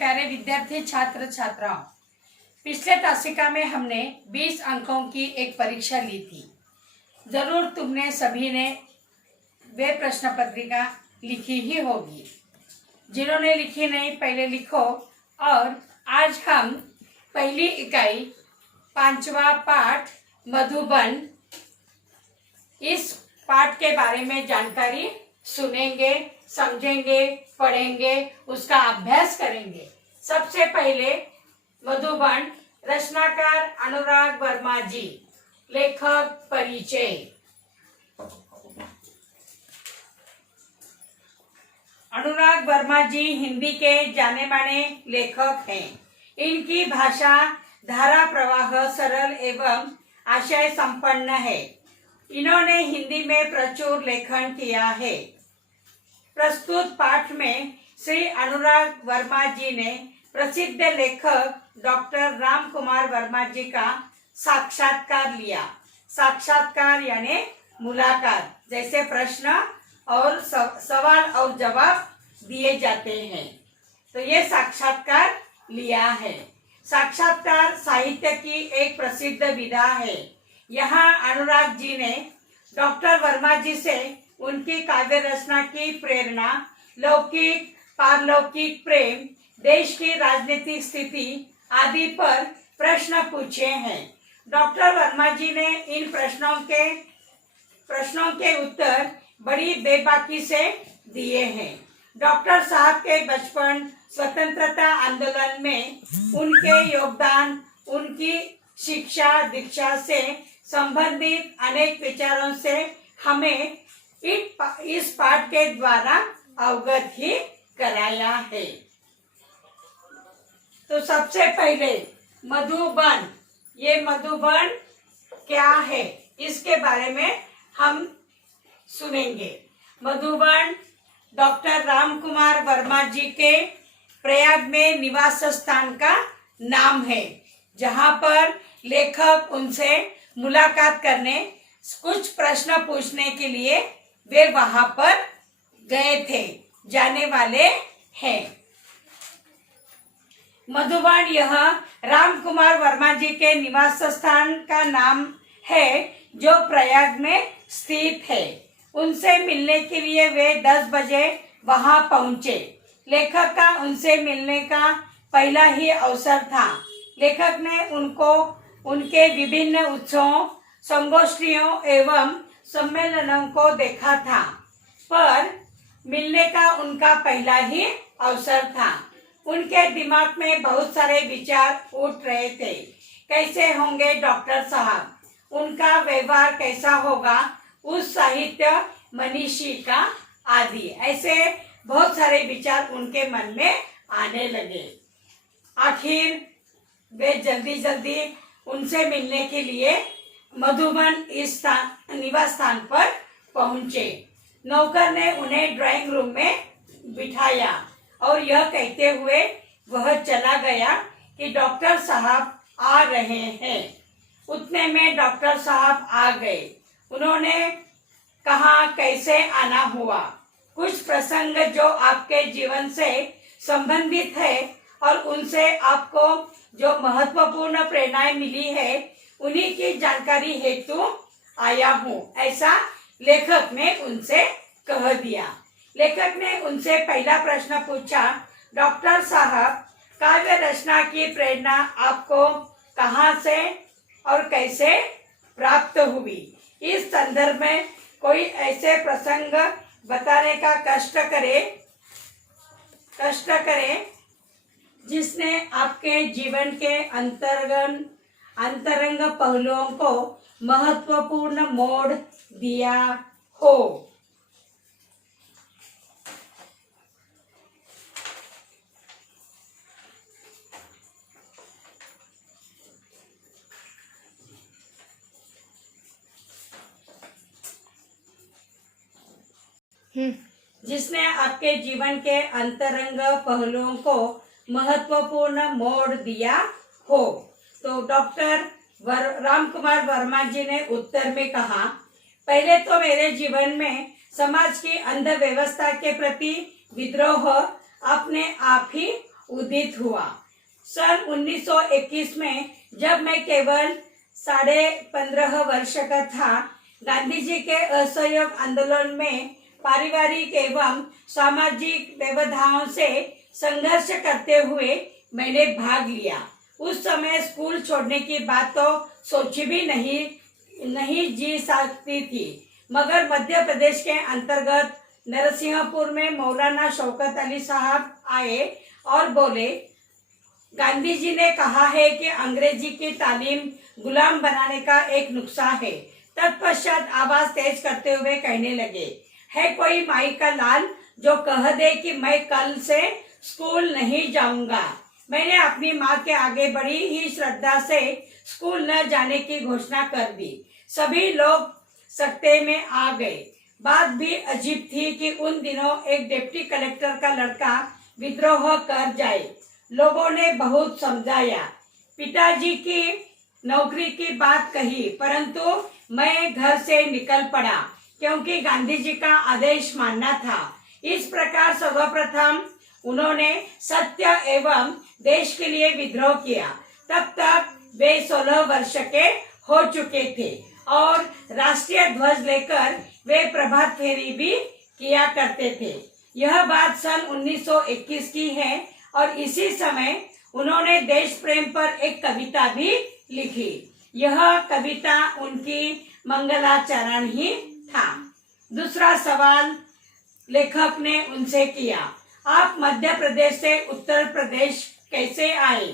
प्यारे विद्यार्थी छात्र छात्राओं, पिछले तासिका में हमने 20 अंकों की एक परीक्षा ली थी। जरूर तुमने सभी ने वे प्रश्न पत्रिका लिखी ही होगी। जिन्होंने लिखी नहीं पहले लिखो। और आज हम पहली इकाई 5वां पाठ मधुबन, इस पाठ के बारे में जानकारी सुनेंगे, समझेंगे, पढ़ेंगे, उसका अभ्यास करेंगे। सबसे पहले मधुबन, रचनाकार अनुराग वर्मा जी, लेखक परिचय। अनुराग वर्मा जी हिंदी के जाने माने लेखक हैं। इनकी भाषा धारा प्रवाह सरल एवं आशय संपन्न है। इन्होंने हिंदी में प्रचुर लेखन किया है। प्रस्तुत पाठ में श्री अनुराग वर्मा जी ने प्रसिद्ध लेखक डॉक्टर राम कुमार वर्मा जी का साक्षात्कार लिया। साक्षात्कार यानी मुलाकात, जैसे प्रश्न और सवाल और जवाब दिए जाते हैं, तो ये साक्षात्कार लिया है। साक्षात्कार साहित्य की एक प्रसिद्ध विधा है। यहाँ अनुराग जी ने डॉक्टर वर्मा जी से उनकी काव्य रचना की प्रेरणा, लौकिक पारलौकिक प्रेम, देश की राजनीतिक स्थिति आदि पर प्रश्न पूछे हैं। डॉक्टर वर्मा जी ने इन प्रश्नों के उत्तर बड़ी बेबाकी से दिए हैं। डॉक्टर साहब के बचपन, स्वतंत्रता आंदोलन में उनके योगदान, उनकी शिक्षा दीक्षा से संबंधित अनेक विचारों से हमें इस पाठ के द्वारा अवगत ही कराया है। तो सबसे पहले मधुबन, ये मधुबन क्या है इसके बारे में हम सुनेंगे। मधुबन डॉक्टर राम कुमार वर्मा जी के प्रयाग में निवास स्थान का नाम है, जहां पर लेखक उनसे मुलाकात करने, कुछ प्रश्न पूछने के लिए वे वहां पर गए थे, जाने वाले हैं। मधुबन यह राम कुमार वर्मा जी के निवास स्थान का नाम है, जो प्रयाग में स्थित है। उनसे मिलने के लिए वे 10 बजे वहां पहुंचे। लेखक का उनसे मिलने का पहला ही अवसर था। लेखक ने उनको उनके विभिन्न उत्सवों, संगोष्ठियों एवं सम्मेलनों को देखा था, पर मिलने का उनका पहला ही अवसर था। उनके दिमाग में बहुत सारे विचार उठ रहे थे। कैसे होंगे डॉक्टर साहब, उनका व्यवहार कैसा होगा उस साहित्य मनीषी का, आदि ऐसे बहुत सारे विचार उनके मन में आने लगे। आखिर वे जल्दी उनसे मिलने के लिए मधुबन इस निवास स्थान पर पहुंचे। नौकर ने उन्हें ड्राइंग रूम में बिठाया और यह कहते हुए वह चला गया कि डॉक्टर साहब आ रहे हैं। उतने में डॉक्टर साहब आ गए। उन्होंने कहा कैसे आना हुआ, कुछ प्रसंग जो आपके जीवन से संबंधित है और उनसे आपको जो महत्वपूर्ण प्रेरणाएं मिली है, उन्हीं की जानकारी हेतु आया हूँ, ऐसा लेखक ने उनसे कह दिया। लेखक ने उनसे पहला प्रश्न पूछा, डॉक्टर साहब, काव्य रचना की प्रेरणा आपको कहाँ से और कैसे प्राप्त हुई? इस संदर्भ में कोई ऐसे प्रसंग बताने का कष्ट करे जिसने आपके जीवन के अंतरंग पहलुओं को महत्वपूर्ण मोड़ दिया हो। जिसने आपके जीवन के अंतरंग पहलुओं को महत्वपूर्ण मोड़ दिया हो। तो डॉक्टर राम कुमार वर्मा जी ने उत्तर में कहा, पहले तो मेरे जीवन में समाज की अंध व्यवस्था के प्रति विद्रोह अपने आप ही उदित हुआ। सन 1921 में जब मैं केवल 15.5 वर्ष का था, गांधी जी के असहयोग आंदोलन में पारिवारिक एवं सामाजिक व्यवधाओं से संघर्ष करते हुए मैंने भाग लिया। उस समय स्कूल छोड़ने की बात तो सोची भी नहीं जी सकती थी, मगर मध्य प्रदेश के अंतर्गत नरसिंहपुर में मौलाना शौकत अली साहब आए और बोले, गांधी जी ने कहा है कि अंग्रेजी की तालीम गुलाम बनाने का एक नुस्खा है। तत्पश्चात आवाज तेज करते हुए कहने लगे, है कोई माई का लाल जो कह दे कि मैं कल से स्कूल नहीं जाऊंगा। मैंने अपनी माँ के आगे बड़ी ही श्रद्धा से स्कूल न जाने की घोषणा कर दी। सभी लोग सख्ते में आ गए। बात भी अजीब थी कि उन दिनों एक डिप्टी कलेक्टर का लड़का विद्रोह कर जाए। लोगों ने बहुत समझाया, पिताजी की नौकरी की बात कही, परंतु मैं घर से निकल पड़ा क्योंकि गांधी जी का आदेश मानना था। इस प्रकार सर्वप्रथम उन्होंने सत्य एवं देश के लिए विद्रोह किया। तब तक वे 16 वर्ष के हो चुके थे और राष्ट्रीय ध्वज लेकर वे प्रभात फेरी भी किया करते थे। यह बात सन 1921 की है और इसी समय उन्होंने देश प्रेम पर एक कविता भी लिखी। यह कविता उनकी मंगलाचरण ही था। दूसरा सवाल लेखक ने उनसे किया, आप मध्य प्रदेश से उत्तर प्रदेश कैसे आए?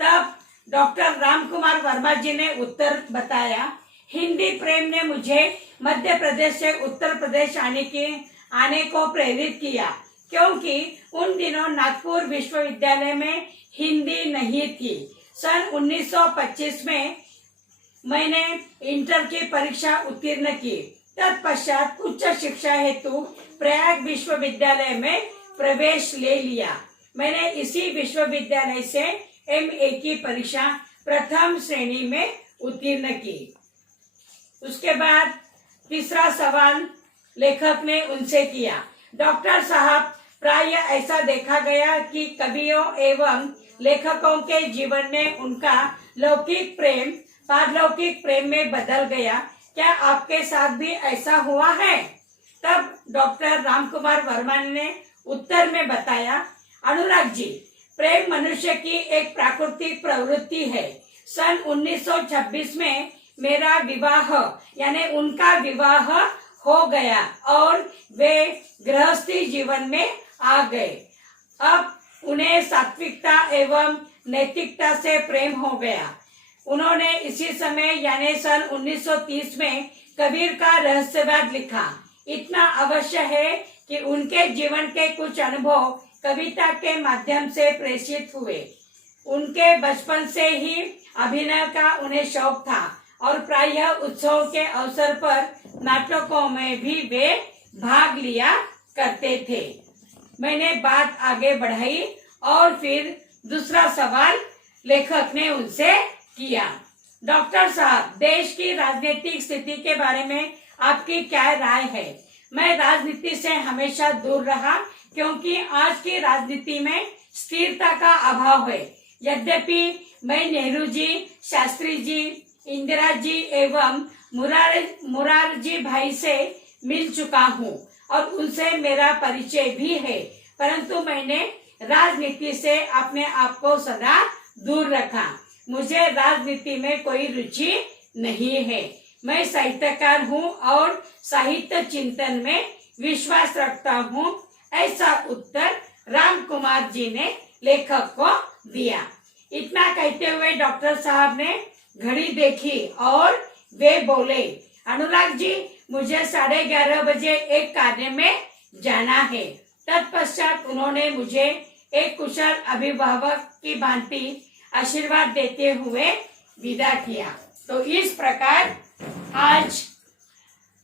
तब डॉक्टर राम कुमार वर्मा जी ने उत्तर बताया, हिंदी प्रेम ने मुझे मध्य प्रदेश से उत्तर प्रदेश आने को प्रेरित किया, क्योंकि उन दिनों नागपुर विश्वविद्यालय में हिंदी नहीं थी। सन 1925 में मैंने इंटर की परीक्षा उत्तीर्ण की। तत्पश्चात उच्च शिक्षा हेतु प्रयाग विश्वविद्यालय में प्रवेश ले लिया। मैंने इसी विश्वविद्यालय से MA की परीक्षा प्रथम श्रेणी में उत्तीर्ण की। उसके बाद तीसरा सवाल लेखक ने उनसे किया, डॉक्टर साहब, प्राय ऐसा देखा गया कि कवियों एवं लेखकों के जीवन में उनका लौकिक प्रेम पारलौकिक प्रेम में बदल गया। क्या आपके साथ भी ऐसा हुआ है? तब डॉक्टर राम कुमार वर्मा ने उत्तर में बताया, अनुराग जी, प्रेम मनुष्य की एक प्राकृतिक प्रवृत्ति है। सन 1926 में मेरा विवाह यानी उनका विवाह हो गया और वे गृहस्थी जीवन में आ गए। अब उन्हें सात्विकता एवं नैतिकता से प्रेम हो गया। उन्होंने इसी समय यानी सन 1930 में कबीर का रहस्यवाद लिखा। इतना अवश्य है कि उनके जीवन के कुछ अनुभव कविता के माध्यम से प्रेषित हुए। उनके बचपन से ही अभिनय का उन्हें शौक था और प्रायः उत्सव के अवसर पर नाटकों में भी वे भाग लिया करते थे। मैंने बात आगे बढ़ाई और फिर दूसरा सवाल लेखक ने उनसे किया, डॉक्टर साहब, देश की राजनीतिक स्थिति के बारे में आपकी क्या राय है? मैं राजनीति से हमेशा दूर रहा क्योंकि आज की राजनीति में स्थिरता का अभाव है। यद्यपि मैं नेहरू जी, शास्त्री जी, इंदिरा जी एवं मुरारजी भाई से मिल चुका हूँ और उनसे मेरा परिचय भी है, परंतु मैंने राजनीति से अपने आप को सदा दूर रखा। मुझे राजनीति में कोई रुचि नहीं है। मैं साहित्यकार हूँ और साहित्य चिंतन में विश्वास रखता हूँ। ऐसा उत्तर राम कुमार जी ने लेखक को दिया। इतना कहते हुए डॉक्टर साहब ने घड़ी देखी और वे बोले, अनुराग जी, मुझे 11:30 बजे एक कार्य में जाना है। तत्पश्चात उन्होंने मुझे एक कुशल अभिभावक की भांति आशीर्वाद देते हुए विदा किया। तो इस प्रकार आज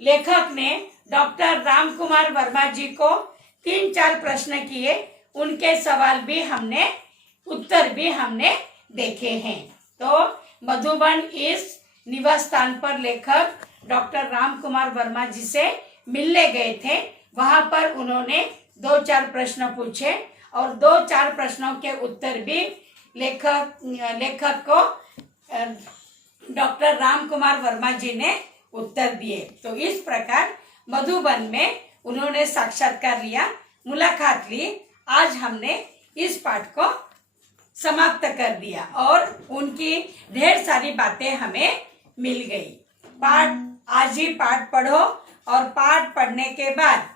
लेखक ने डॉक्टर राम कुमार वर्मा जी को 3-4 प्रश्न किए, उनके सवाल भी हमने उत्तर भी हमने देखे हैं। तो मधुबन इस निवास स्थान पर लेखक डॉक्टर राम कुमार वर्मा जी से मिलने गए थे। वहां पर उन्होंने 2-4 प्रश्न पूछे और 2-4 प्रश्नों के उत्तर भी लेखक को डॉक्टर राम कुमार वर्मा जी ने उत्तर दिए। तो इस प्रकार मधुबन में उन्होंने साक्षात्कार लिया, मुलाकात ली। आज हमने इस पाठ को समाप्त कर दिया और उनकी ढेर सारी बातें हमें मिल गई। आज ही पाठ पढ़ो और पाठ पढ़ने के बाद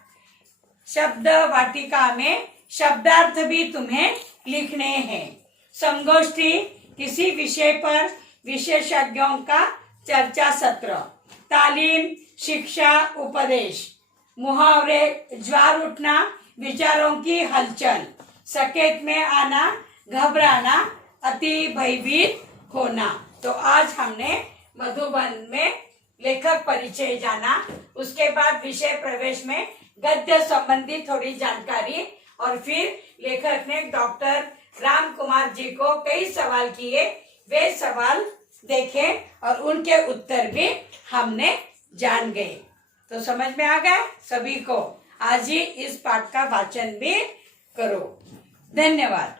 शब्द वाटिका में शब्दार्थ भी तुम्हें लिखने हैं। संगोष्ठी, किसी विषय पर विशेषज्ञों का चर्चा सत्र, तालीम, शिक्षा, उपदेश, मुहावरे, ज्वार उठना, विचारों की हलचल, सकेत में आना, घबराना, अति भयभीत होना। तो आज हमने मधुबन में लेखक परिचय जाना, उसके बाद विषय प्रवेश में गद्य संबंधी थोड़ी जानकारी, और फिर लेखक ने डॉक्टर राम कुमार जी को कई सवाल किए, वे सवाल देखे और उनके उत्तर भी हमने जान गए। तो समझ में आ गया सभी को। आज ही इस पाठ का वाचन भी करो। धन्यवाद।